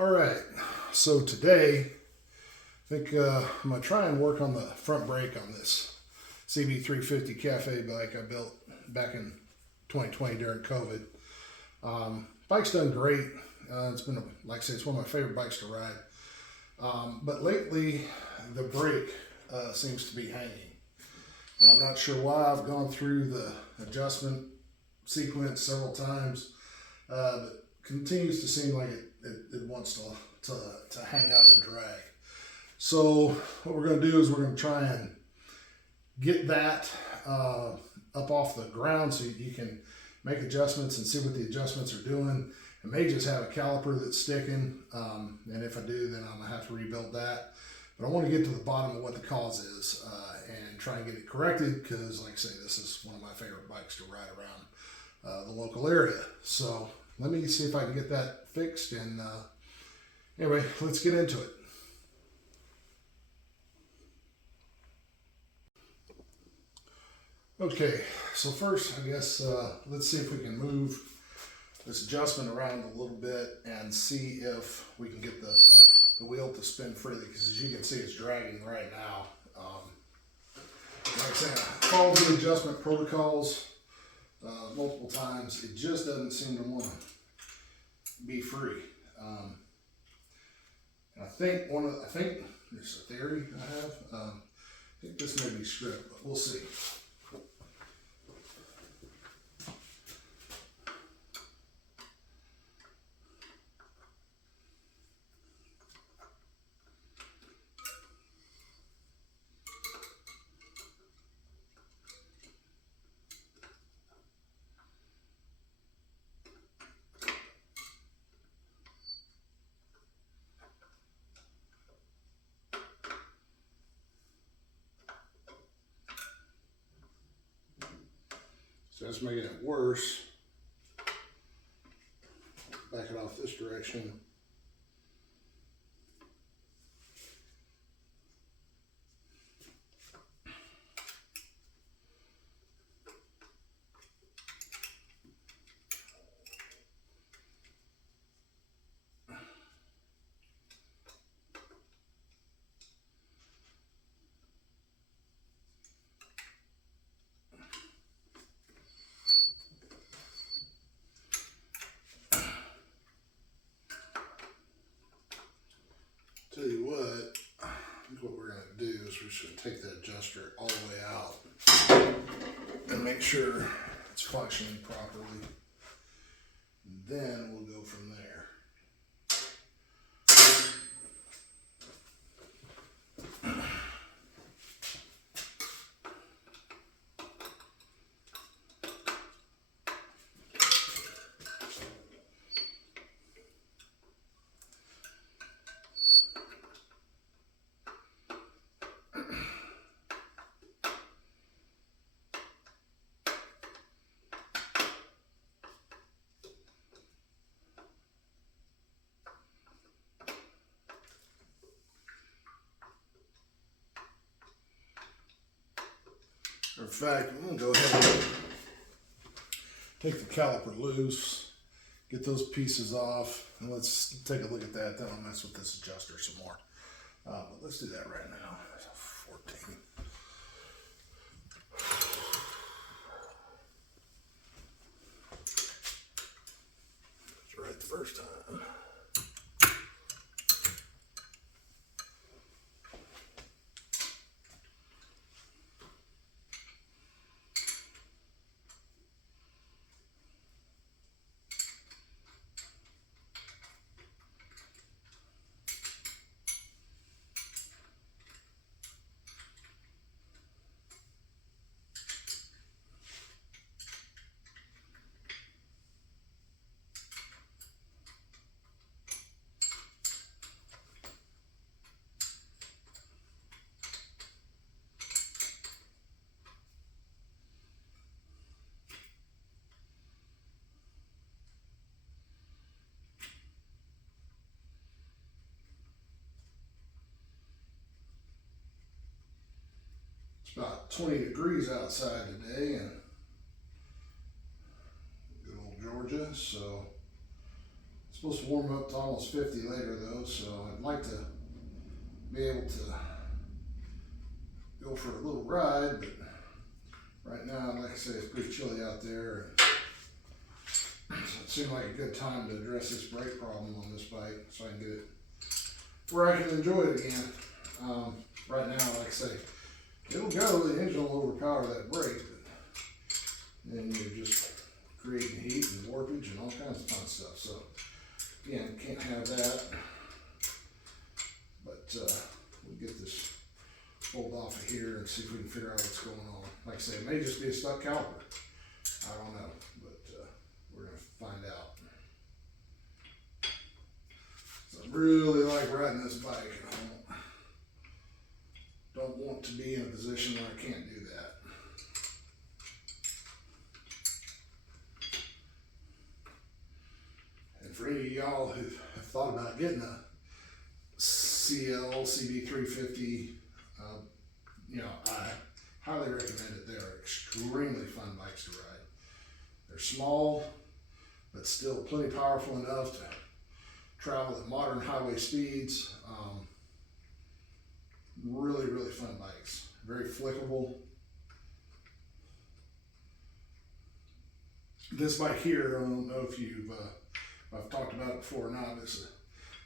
All right, so today I think I'm gonna try and work on the front brake on this CB350 Cafe bike I built back in 2020 during COVID. Bike's done great. It's been, like I say, it's one of my favorite bikes to ride. But lately, the brake seems to be hanging. And I'm not sure why. I've gone through the adjustment sequence several times, but continues to seem like it wants to hang up and drag. So what we're going to do is we're going to try and get that up off the ground so you can make adjustments and see what the adjustments are doing. I may just have a caliper that's sticking, and if I do, then I'm going to have to rebuild that. But I want to get to the bottom of what the cause is and try and get it corrected because, like I say, this is one of my favorite bikes to ride around the local area. So let me see if I can get that fixed, and anyway, let's get into it. Okay, so first, I guess, let's see if we can move this adjustment around a little bit and see if we can get the wheel to spin freely, because as you can see, it's dragging right now. Like I said, I followed the adjustment protocols multiple times. It just doesn't seem to want to be free. And I think there's a theory I have. I think this may be stripped, but we'll see. So that's making it worse. Back it off this direction. Tell you what, I think what we're going to do is we're just going to take the adjuster all the way out and make sure it's functioning properly. And then we'll go from there. In fact, I'm going to go ahead and take the caliper loose, get those pieces off, and let's take a look at that. Then I'll mess with this adjuster some more. But let's do that right now. 14. That's right the first time. It's about 20 degrees outside today in good old Georgia, so it's Supposed to warm up to almost 50 later though, so I'd like to be able to go for a little ride, but right now, like I say, it's pretty chilly out there. And so it seemed like a good time to address this brake problem on this bike so I can get it where I can enjoy it again. Right now, like I say, it'll go, the engine will overpower that brake, but then you're just creating heat and warpage and all kinds of fun stuff. So again, can't have that. But we'll get this pulled off of here and see if we can figure out what's going on. Like I say, it may just be a stuck caliper. I don't know, but we're gonna find out. So I really like riding this bike, and I don't want to be in a position where I can't do that. And for any of y'all who have thought about getting a CL CB350, I highly recommend it. They're extremely fun bikes to ride. They're small, but still plenty powerful enough to travel at modern highway speeds. Really, really fun bikes. Very flickable. This bike here, I don't know if I've talked about it before or not. It's a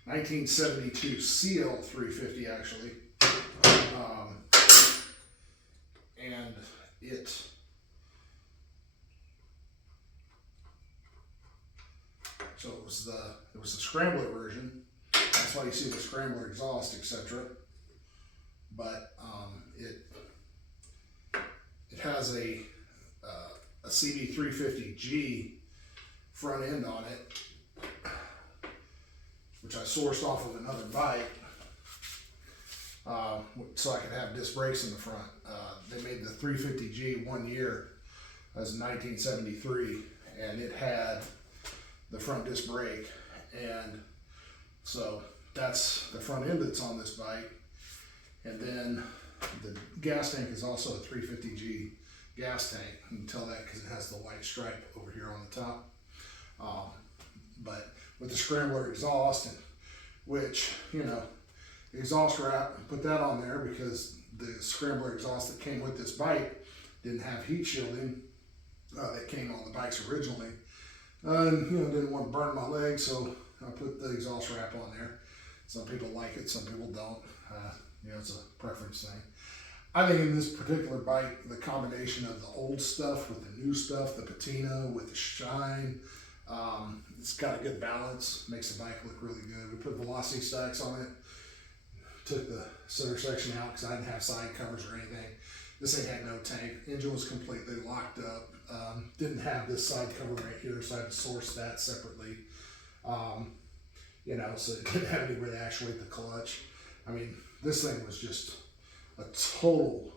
1972 CL 350 actually. And it was the Scrambler version. That's why you see the Scrambler exhaust, etc. But it has a CB350G front end on it, which I sourced off of another bike, so I could have disc brakes in the front. They made the 350G 1 year, that was 1973, and it had the front disc brake, and so that's the front end that's on this bike. And then the gas tank is also a 350G gas tank. You can tell that because it has the white stripe over here on the top. But with the Scrambler exhaust, which, the exhaust wrap, put that on there because the Scrambler exhaust that came with this bike didn't have heat shielding that came on the bikes originally. And, didn't want to burn my legs, so I put the exhaust wrap on there. Some people like it, some people don't. It's a preference thing. I think in this particular bike, the combination of the old stuff with the new stuff, the patina with the shine, it's got a good balance, makes the bike look really good. We put velocity stacks on it, took the center section out because I didn't have side covers or anything. This thing had no tank. Engine was completely locked up. Didn't have this side cover right here, so I had to source that separately. So it didn't have anywhere to actuate the clutch. I mean, this thing was just a total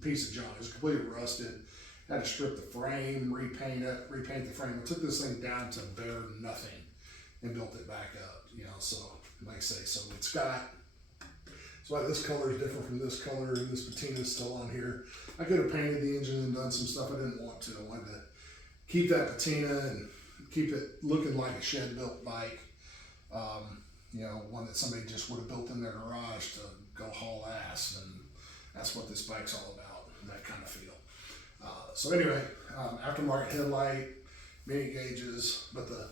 piece of junk. It was completely rusted. Had to strip the frame, repaint the frame. I took this thing down to bare nothing and built it back up, so like I say, so it's got, so why this color is different from this color, and this patina is still on here. I could have painted the engine and done some stuff. I didn't want to. I wanted to keep that patina and keep it looking like a shed built bike. One that somebody just would have built in their garage to go haul ass, and that's what this bike's all about, that kind of feel. So anyway, aftermarket headlight, mini gauges, but the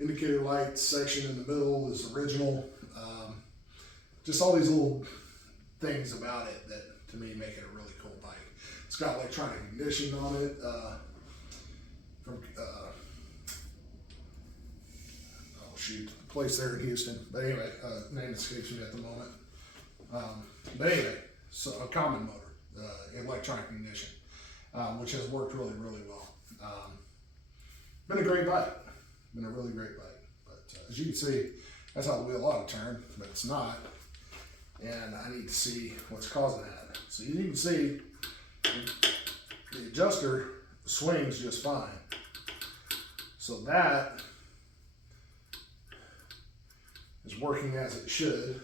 indicator light section in the middle is original. Just all these little things about it that to me make it a really cool bike. It's got electronic ignition on it from place there in Houston. But anyway, name escapes me at the moment. But anyway, so a common motor, electronic ignition, which has worked really, really well. Been a great bike. Been a really great bike. But as you can see, that's how the wheel ought to turn, but it's not. And I need to see what's causing that. So you can see the adjuster swings just fine. So that is working as it should.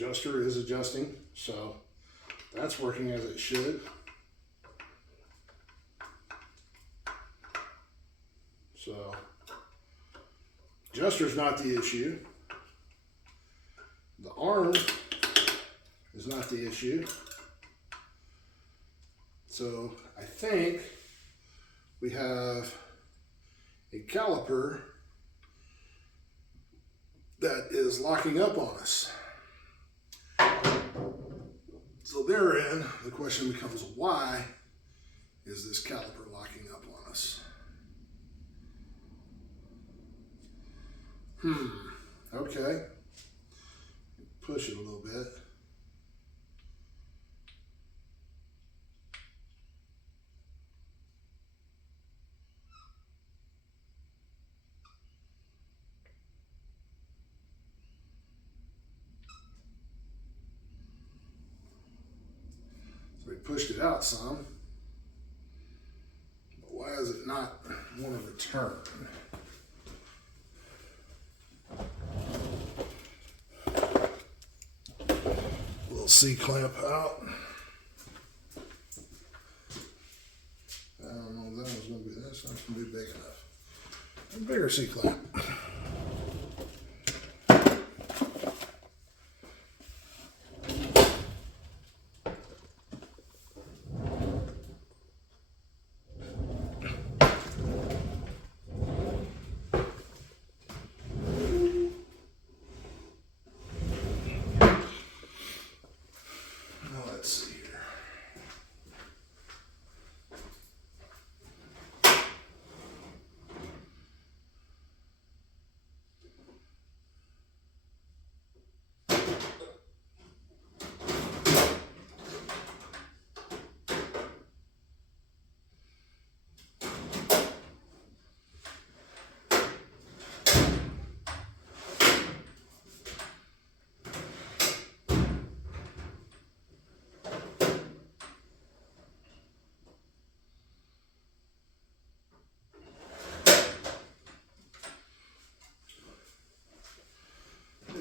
adjuster is adjusting, so that's working as it should. So adjuster's not the issue. The arm is not the issue. So I think we have a caliper that is locking up on us. So therein, the question becomes, why is this caliper locking up on us? Okay. Push it a little bit. So we pushed it out some. But why is it not want to return? Little C-clamp out. I don't know if that one's going to be, that's not going to be big enough. A bigger C-clamp. Let's see here.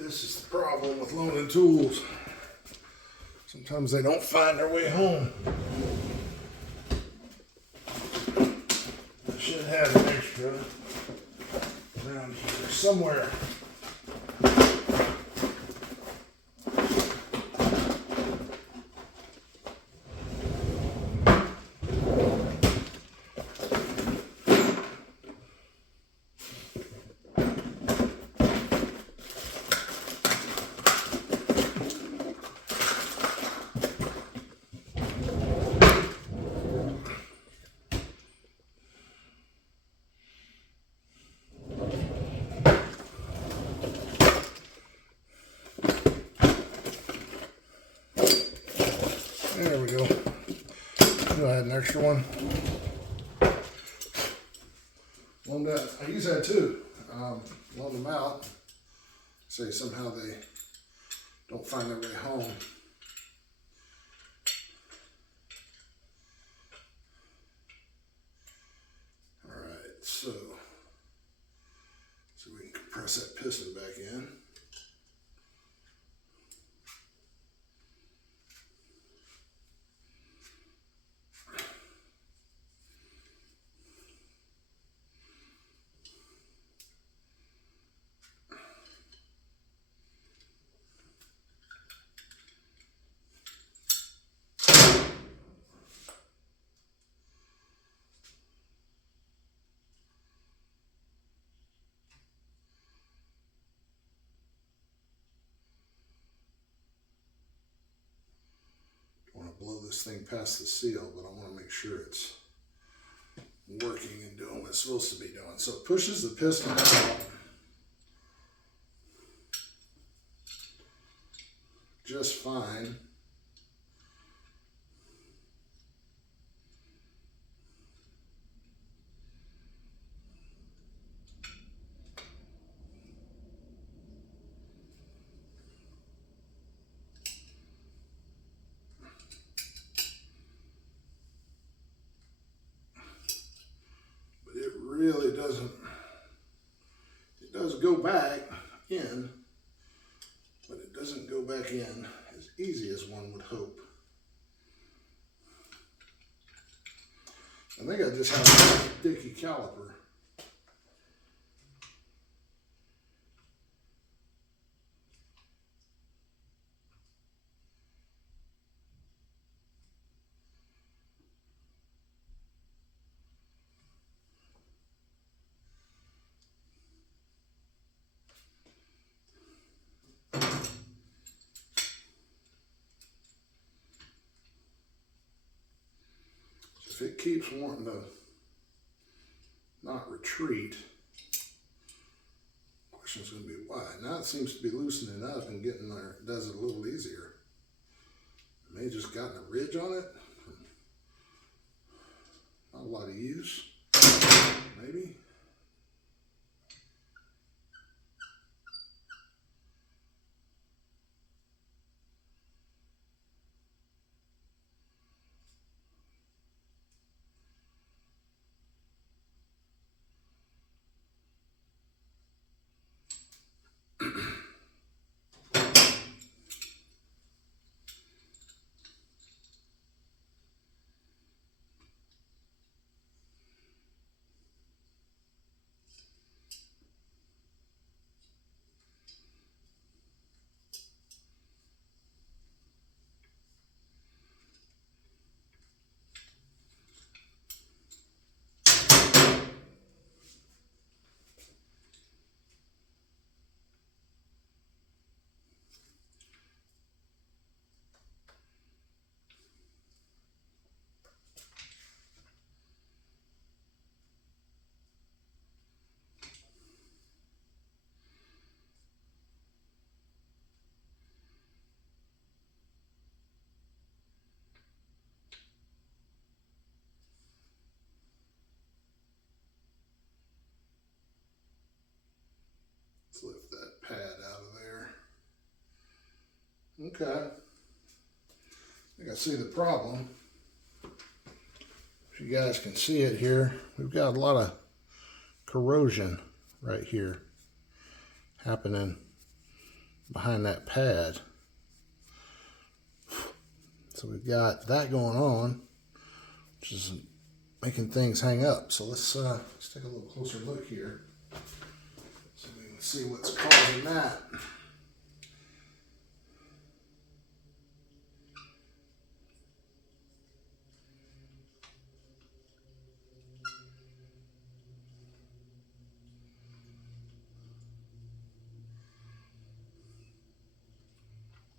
This is the problem with loaning tools. Sometimes they don't find their way home. I should have an extra around here somewhere. There we go. I had an extra one. Loaned that. I use that too. Loan them out. Say somehow they don't find their way home. All right, so we can compress that piston back in. Blow this thing past the seal, but I want to make sure it's working and doing what it's supposed to be doing. So it pushes the piston out just fine. Really doesn't, it does go back in, but it doesn't go back in as easy as one would hope. I think I just have a sticky caliper. If it keeps wanting to not retreat, the question is going to be why. Now it seems to be loosening up and getting there, it does it a little easier. It may have just gotten a ridge on it. Not a lot of use, maybe. Let's lift that pad out of there. Okay. I think I see the problem. If you guys can see it here, we've got a lot of corrosion right here happening behind that pad. So we've got that going on, which is making things hang up. So let's take a little closer look here so we can see what's causing that.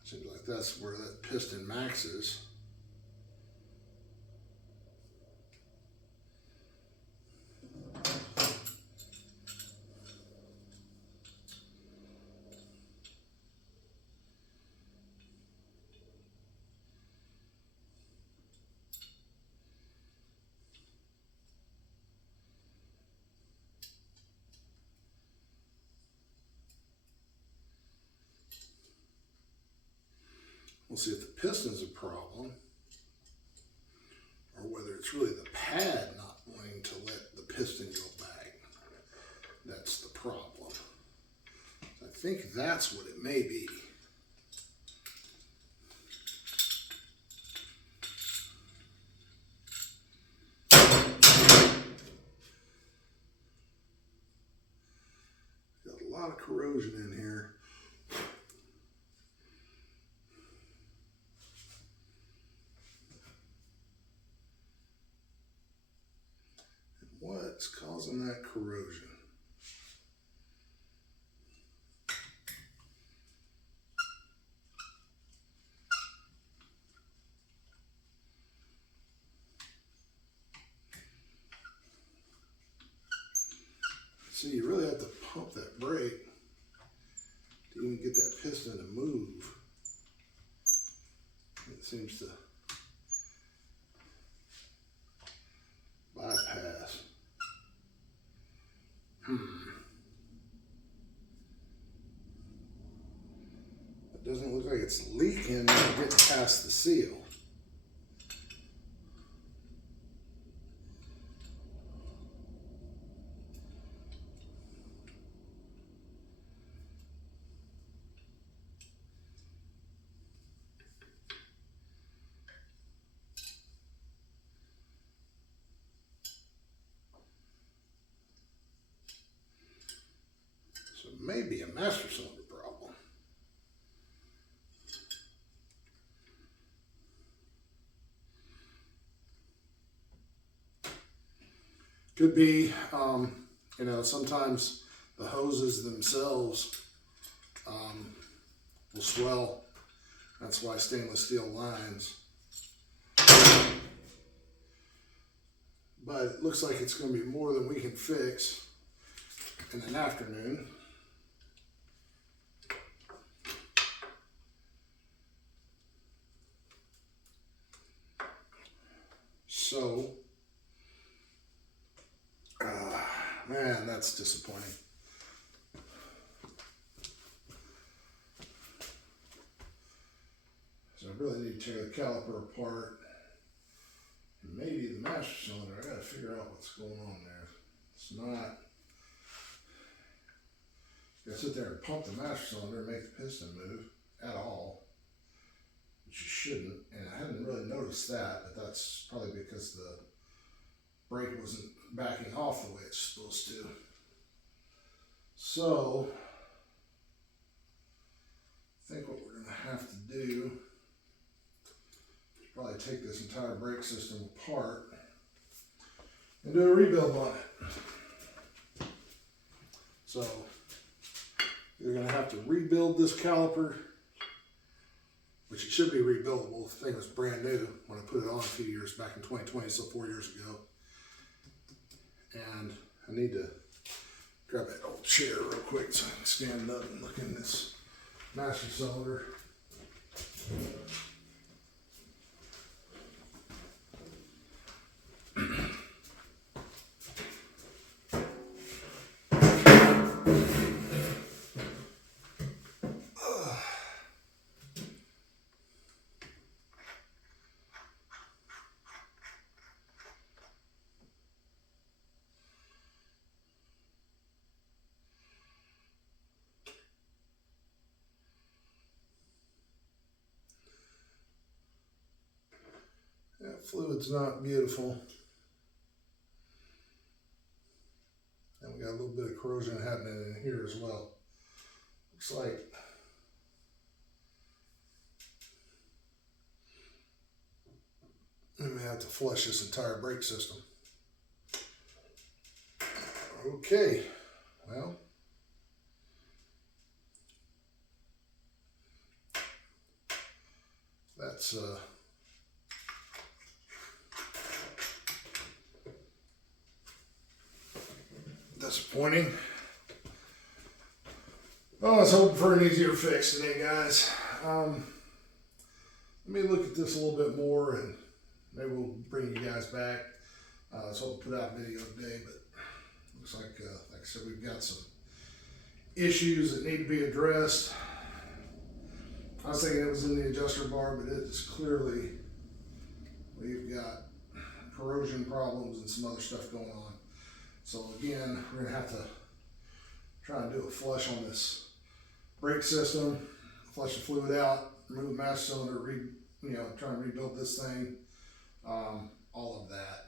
Seems like that's where that piston maxes. We'll see if the piston's a problem or whether it's really the pad not wanting to let the piston go back. That's the problem. I think that's what it may be. Got a lot of corrosion in here. What's causing that corrosion? See, you really have to pump that brake to even get that piston to move. It seems to bypass. It doesn't look like it's leaking or getting past the seal. may be a master cylinder problem. Could be, you know, sometimes the hoses themselves will swell. That's why stainless steel lines. But it looks like it's going to be more than we can fix in an afternoon. So, man, that's disappointing. So I really need to tear the caliper apart. Maybe the master cylinder. I gotta figure out what's going on there. It's not. You gotta sit there and pump the master cylinder and make the piston move at all, which you shouldn't. And I hadn't really noticed that, but that's probably because the brake wasn't backing off the way it's supposed to. So I think what we're gonna have to do is probably take this entire brake system apart and do a rebuild on it. So you're gonna have to rebuild this caliper, which it should be rebuildable. The thing was brand new when I put it on a few years back in 2020, so 4 years ago. And I need to grab that old chair real quick so I can stand up and look in this master cylinder. That fluid's not beautiful. And we got a little bit of corrosion happening in here as well. Looks like we may have to flush this entire brake system. Okay, well, that's disappointing. Well, I was hoping for an easier fix today, guys. Let me look at this a little bit more and maybe we'll bring you guys back. So I'll put out a video today, but looks like I said, we've got some issues that need to be addressed. I was thinking it was in the adjuster bar, but it is clearly, we've got corrosion problems and some other stuff going on. So again, we're gonna have to try and do a flush on this brake system, flush the fluid out, remove the master cylinder, try and rebuild this thing, all of that,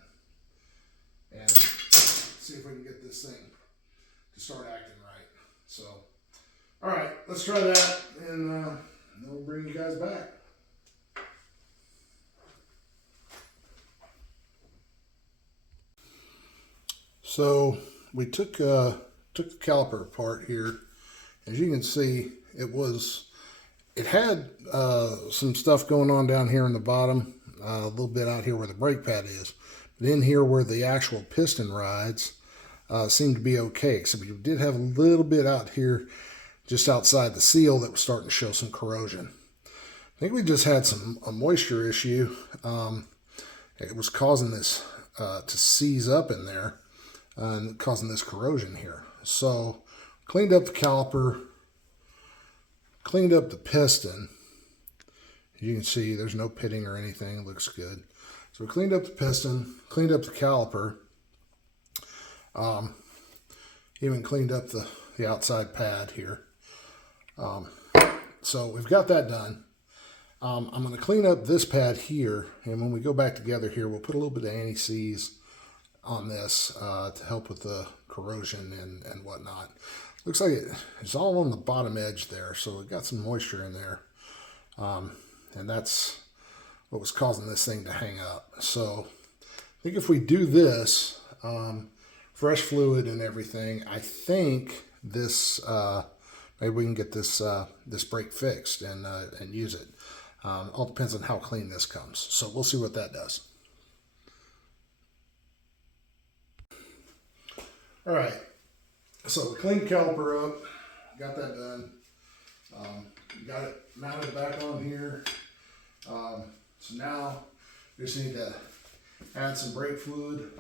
and see if we can get this thing to start acting right. So, all right, let's try that, and then we'll bring you guys back. So we took the caliper apart here. As you can see, it had some stuff going on down here in the bottom, a little bit out here where the brake pad is. But in here where the actual piston rides seemed to be okay, except we did have a little bit out here just outside the seal that was starting to show some corrosion. I think we just had a moisture issue. It was causing this to seize up in there and causing this corrosion here. So cleaned up the caliper, cleaned up the piston. As you can see, there's no pitting or anything. It looks good. So we cleaned up the piston, cleaned up the caliper, even cleaned up the outside pad here. So we've got that done. I'm going to clean up this pad here, and when we go back together here, we'll put a little bit of anti-seize on this to help with the corrosion and whatnot. Looks like it's all on the bottom edge there, so it got some moisture in there, and that's what was causing this thing to hang up. So I think if we do this, fresh fluid and everything, I think this maybe we can get this this brake fixed and use it. All depends on how clean this comes. So we'll see what that does. All right, so we cleaned the caliper up, got that done. Got it mounted back on here. So now we just need to add some brake fluid,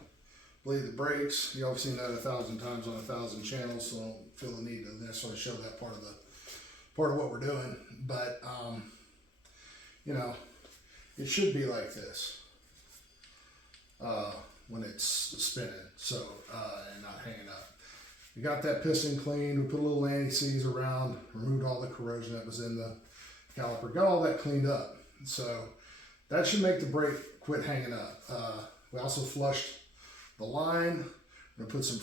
bleed the brakes. You've seen that 1,000 times on 1,000 channels, so I don't feel the need to necessarily show that part of what we're doing. But you know, it should be like this when it's spinning, so and not hanging up. We got that piston cleaned. We put a little anti-seize around, removed all the corrosion that was in the caliper, got all that cleaned up. So that should make the brake quit hanging up. We also flushed the line. We're gonna put some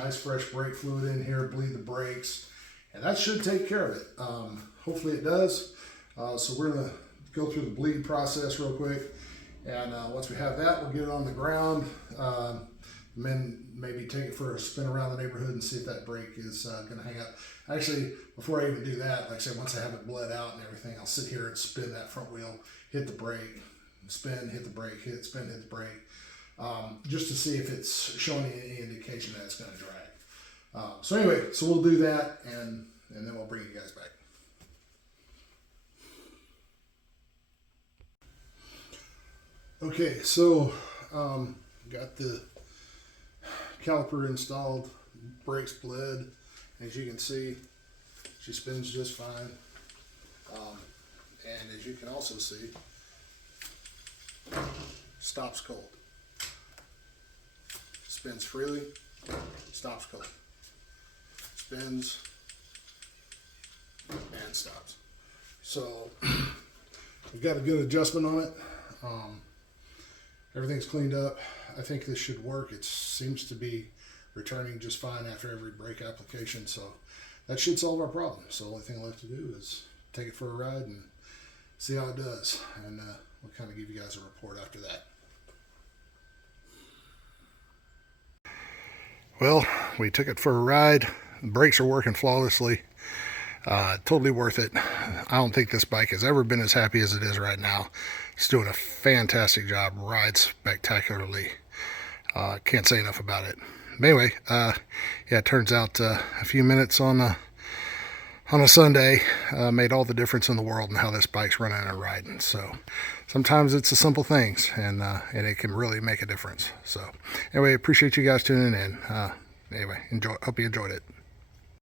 nice fresh brake fluid in here, bleed the brakes, and that should take care of it. Hopefully it does. So we're gonna go through the bleed process real quick, and once we have that, we'll get it on the ground, and then maybe take it for a spin around the neighborhood and see if that brake is gonna hang up. Actually, before I even do that, like I said, once I have it bled out and everything, I'll sit here and spin that front wheel, hit the brake, spin, hit the brake, spin, hit the brake, just to see if it's showing any indication that it's going to drag. So anyway, so we'll do that, and then we'll bring you guys back. Okay, so got the caliper installed, brakes bled. As you can see, she spins just fine. And as you can also see, stops cold. Spins freely, stops cold. Spins and stops. So we've got a good adjustment on it. Everything's cleaned up. I think this should work. It seems to be returning just fine after every brake application, so that should solve our problem. So the only thing left to do is take it for a ride and see how it does, and we'll kind of give you guys a report after that. Well, we took it for a ride. The brakes are working flawlessly. Totally worth it. I don't think this bike has ever been as happy as it is right now. It's doing a fantastic job. Rides spectacularly. Can't say enough about it. But anyway, yeah, it turns out a few minutes on a Sunday made all the difference in the world in how this bike's running and riding. So sometimes it's the simple things, and it can really make a difference. So anyway, appreciate you guys tuning in. Anyway, hope you enjoyed it.